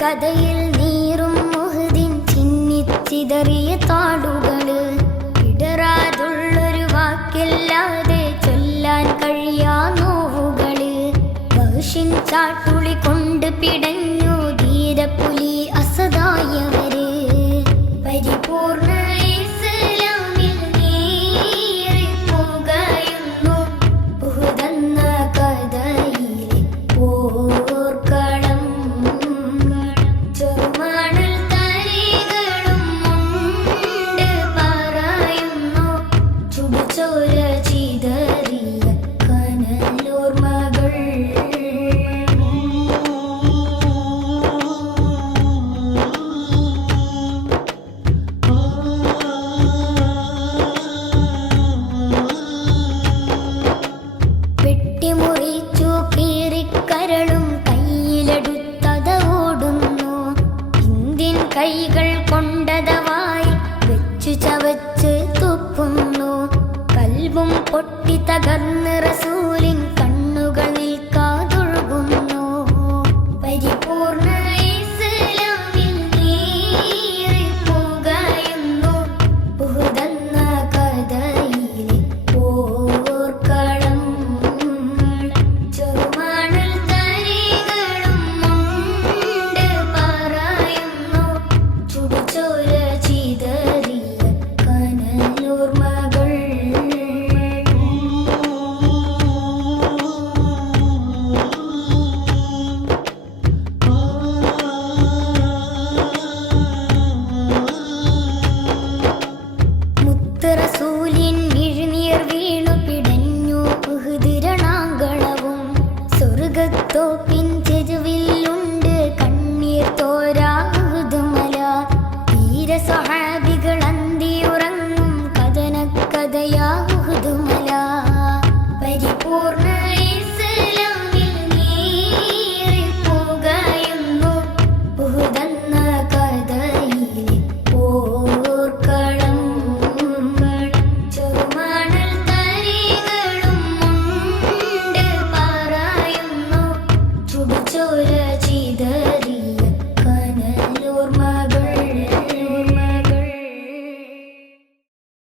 കഥയിൽ നീറും മുഹദിൻ ചിന്നിച്ചിതറിയ താടുകൾ. ഇടറാതുള്ളൊരു വാക്കില്ലാതെ ചൊല്ലാൻ കഴിയാ നോവുകൾ. ബഹുഷിൻ ചാട്ടുളി കൊണ്ട് പിടഞ്ഞു ധീരപ്പുലി അസദായവര്. പരിപൂർണ പൊട്ടി തകർന്നിറ Расул.